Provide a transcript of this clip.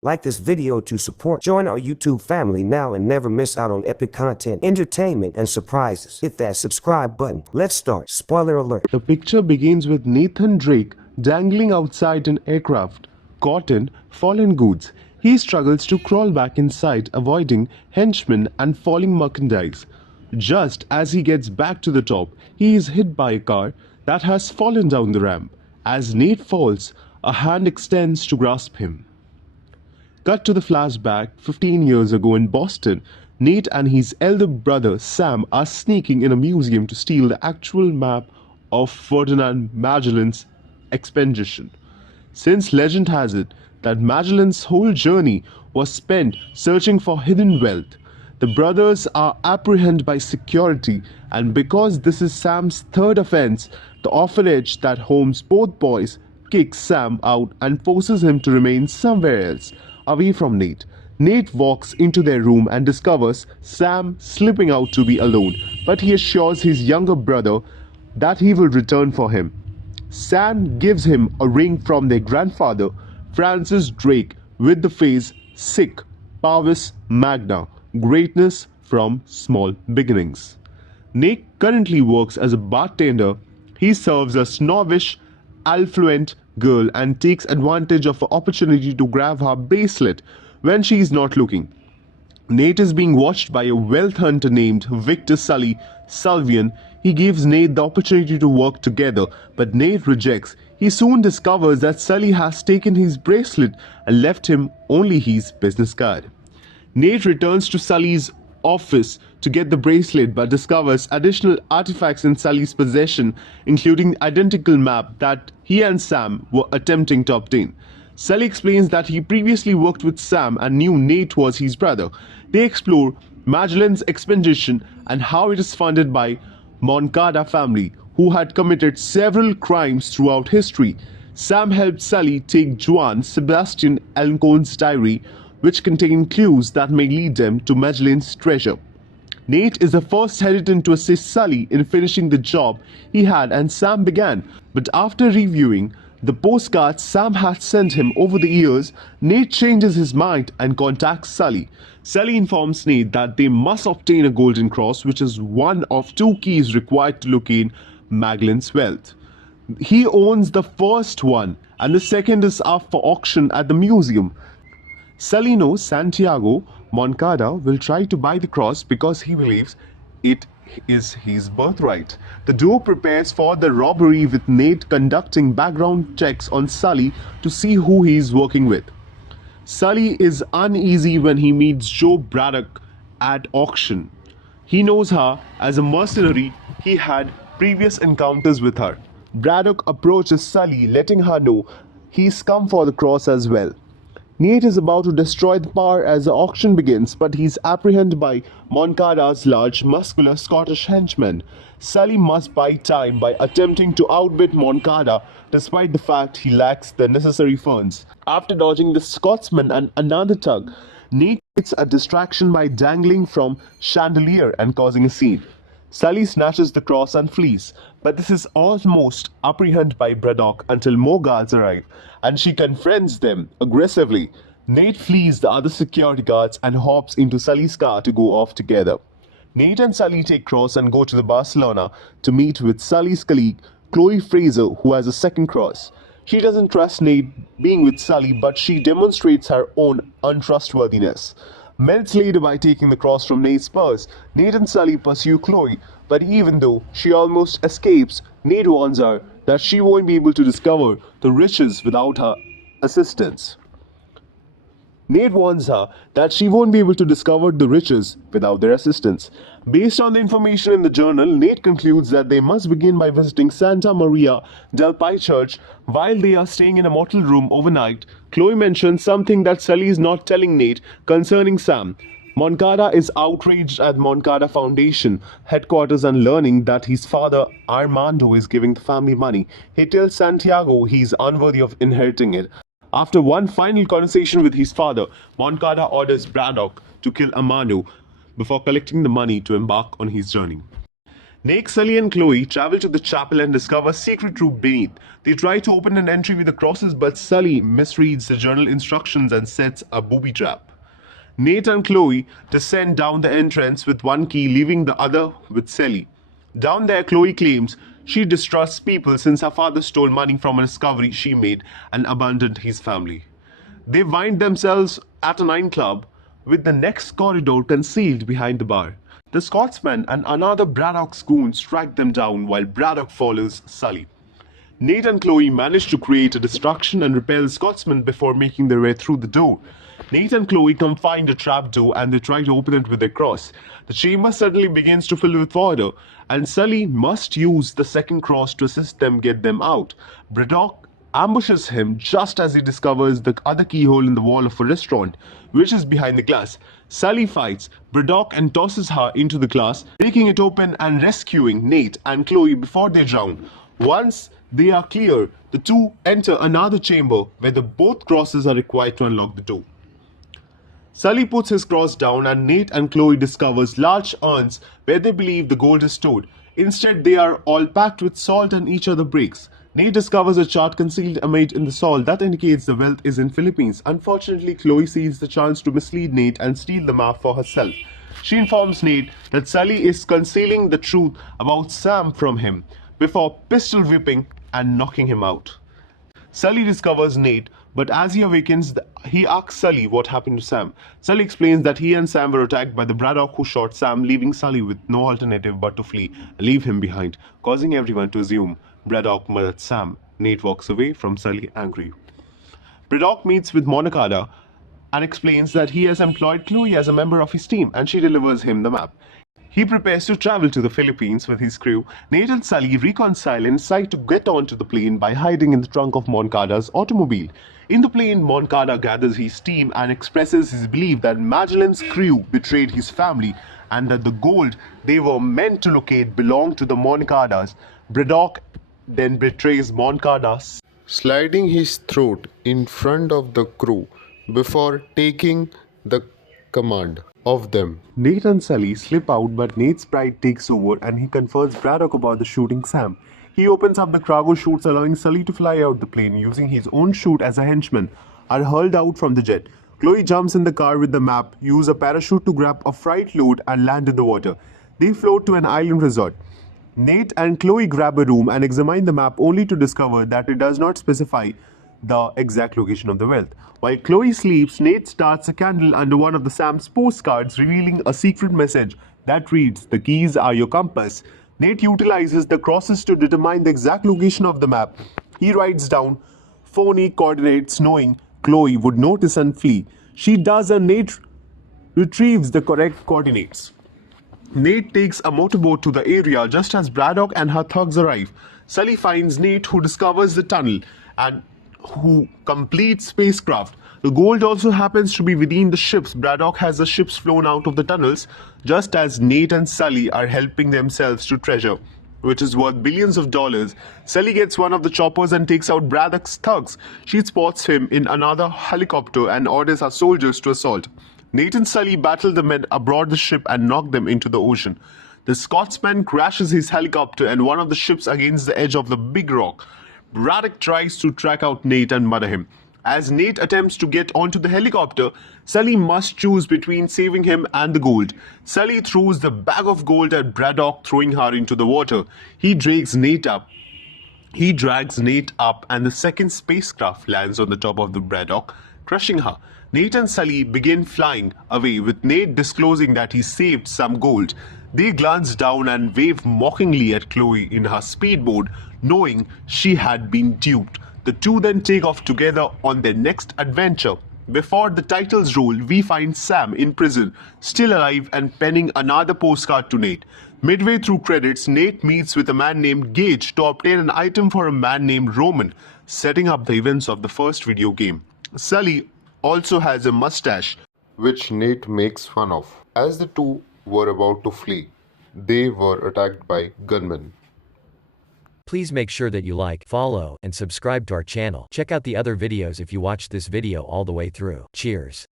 Like this video to support. Join our YouTube family now and never miss out on epic content, entertainment, and surprises. Hit that subscribe button. Let's start. Spoiler alert. The picture begins with Nathan Drake dangling outside an aircraft, caught in fallen goods. He struggles to crawl back inside, avoiding henchmen and falling merchandise. Just as he gets back to the top, he is hit by a car that has fallen down the ramp. As Nate falls, a hand extends to grasp him. Cut to the flashback 15 years ago in Boston. Nate and his elder brother Sam are sneaking in a museum to steal the actual map of Ferdinand Magellan's expedition. Since legend has it that Magellan's whole journey was spent searching for hidden wealth, the brothers are apprehended by security, and because this is Sam's third offense, the orphanage that homes both boys kicks Sam out and forces him to remain somewhere else, away from Nate. Nate walks into their room and discovers Sam slipping out to be alone, but he assures his younger brother that he will return for him. Sam gives him a ring from their grandfather, Francis Drake, with the phrase Sic Parvis Magna, greatness from small beginnings. Nate currently works as a bartender. He serves a snobbish, affluent girl and takes advantage of an opportunity to grab her bracelet when she is not looking. Nate is being watched by a wealth hunter named Victor Sullivan. He gives Nate the opportunity to work together, but Nate rejects. He soon discovers that Sully has taken his bracelet and left him only his business card. Nate returns to Sully's office to get the bracelet but discovers additional artifacts in Sully's possession, including the identical map that he and Sam were attempting to obtain. Sully explains that he previously worked with Sam and knew Nate was his brother. They explore Magellan's expedition and how it is funded by Moncada family, who had committed several crimes throughout history. Sam helped Sully take Juan Sebastian Elcon's diary, which contained clues that may lead them to Magellan's treasure. Nate is the first Heriton to assist Sully in finishing the job he had and Sam began, but after reviewing the postcards Sam had sent him over the years, Nate changes his mind and contacts Sully. Sully informs Nate that they must obtain a golden cross, which is one of two keys required to locate Magellan's wealth. He owns the first one and the second is up for auction at the museum. Sully knows Santiago Moncada will try to buy the cross because he believes it is his birthright. The duo prepares for the robbery with Nate conducting background checks on Sully to see who he is working with. Sully is uneasy when he meets Joe Braddock at auction. He knows her as a mercenary. He had previous encounters with her. Braddock approaches Sully, letting her know he's come for the cross as well. Nate is about to destroy the power as the auction begins, but he's apprehended by Moncada's large, muscular Scottish henchman. Sully must buy time by attempting to outbid Moncada, despite the fact he lacks the necessary funds. After dodging the Scotsman and another tug, Nate gets a distraction by dangling from chandelier and causing a scene. Sully snatches the cross and flees, but this is almost apprehended by Braddock until more guards arrive, and she confronts them aggressively. Nate flees the other security guards and hops into Sully's car to go off together. Nate and Sully take cross and go to the Barcelona to meet with Sully's colleague, Chloe Fraser, who has a second cross. She doesn't trust Nate being with Sully, but she demonstrates her own untrustworthiness. Minutes later, by taking the cross from Nate's purse, Nate and Sully pursue Chloe, but even though she almost escapes, Nate warns her that she won't be able to discover the riches without her assistance. Nate warns her that she won't be able to discover the riches without their assistance. Based on the information in the journal, Nate concludes that they must begin by visiting Santa Maria del Pi Church. While they are staying in a motel room overnight, Chloe mentions something that Sully is not telling Nate concerning Sam. Moncada is outraged at Moncada Foundation headquarters and learning that his father Armando is giving the family money. He tells Santiago he is unworthy of inheriting it. After one final conversation with his father, Moncada orders Braddock to kill Armando before collecting the money to embark on his journey. Nate, Sully, and Chloe travel to the chapel and discover a secret room beneath. They try to open an entry with the crosses, but Sully misreads the journal instructions and sets a booby trap. Nate and Chloe descend down the entrance with one key, leaving the other with Sully. Down there, Chloe claims she distrusts people since her father stole money from a discovery she made and abandoned his family. They find themselves at a nightclub with the next corridor concealed behind the bar. The Scotsman and another Braddock's goons track them down while Braddock follows Sully. Nate and Chloe manage to create a distraction and repel the Scotsman before making their way through the door. Nate and Chloe come find a trap door and they try to open it with their cross. The chamber suddenly begins to fill with water, and Sully must use the second cross to assist them get them out. Braddock ambushes him just as he discovers the other keyhole in the wall of a restaurant, which is behind the glass. Sully fights Braddock and tosses her into the glass, breaking it open and rescuing Nate and Chloe before they drown. Once they are clear, the two enter another chamber where the both crosses are required to unlock the door. Sully puts his cross down and Nate and Chloe discovers large urns where they believe the gold is stored. Instead, they are all packed with salt and each other breaks. Nate discovers a chart concealed amid in the salt that indicates the wealth is in Philippines. Unfortunately, Chloe sees the chance to mislead Nate and steal the map for herself. She informs Nate that Sully is concealing the truth about Sam from him before pistol whipping and knocking him out. Sully discovers Nate, but as he awakens, he asks Sully what happened to Sam. Sully explains that he and Sam were attacked by the Braddock who shot Sam, leaving Sully with no alternative but to flee and leave him behind, causing everyone to assume Braddock murdered Sam. Nate walks away from Sully angry. Braddock meets with Moncada and explains that he has employed Chloe as a member of his team and she delivers him the map. He prepares to travel to the Philippines with his crew. Nate and Sully reconcile and decide to get onto the plane by hiding in the trunk of Moncada's automobile. In the plane, Moncada gathers his team and expresses his belief that Magellan's crew betrayed his family and that the gold they were meant to locate belonged to the Moncadas. Braddock then betrays Moncada, sliding his throat in front of the crew before taking the command of them. Nate and Sully slip out, but Nate's pride takes over and he confronts Braddock about the shooting Sam. He opens up the cargo chutes, allowing Sully to fly out the plane using his own chute as a henchman, are hurled out from the jet. Chloe jumps in the car with the map, use a parachute to grab a freight load and land in the water. They float to an island resort. Nate and Chloe grab a room and examine the map only to discover that it does not specify the exact location of the wealth. While Chloe sleeps, Nate starts a candle under one of the Sam's postcards, revealing a secret message that reads, "The keys are your compass." Nate utilizes the crosses to determine the exact location of the map. He writes down phony coordinates knowing Chloe would notice and flee. She does and Nate retrieves the correct coordinates. Nate takes a motorboat to the area just as Braddock and her thugs arrive. Sully finds Nate, who discovers the tunnel and who completes spacecraft. The gold also happens to be within the ships. Braddock has the ships flown out of the tunnels just as Nate and Sully are helping themselves to treasure, which is worth billions of dollars. Sully gets one of the choppers and takes out Braddock's thugs. She spots him in another helicopter and orders her soldiers to assault. Nate and Sully battle the men aboard the ship and knock them into the ocean. The Scotsman crashes his helicopter and one of the ships against the edge of the big rock. Braddock tries to track out Nate and murder him. As Nate attempts to get onto the helicopter, Sully must choose between saving him and the gold. Sully throws the bag of gold at Braddock, throwing her into the water. He drags Nate up and the second spacecraft lands on the top of the Braddock, crushing her. Nate and Sully begin flying away, with Nate disclosing that he saved some gold. They glance down and wave mockingly at Chloe in her speedboat, knowing she had been duped. The two then take off together on their next adventure. Before the titles roll, we find Sam in prison, still alive and penning another postcard to Nate. Midway through credits, Nate meets with a man named Gage to obtain an item for a man named Roman, setting up the events of the first video game. Sully also has a mustache, which Nate makes fun of. As the two were about to flee, they were attacked by gunmen. Please make sure that you like, follow, and subscribe to our channel. Check out the other videos if you watched this video all the way through. Cheers.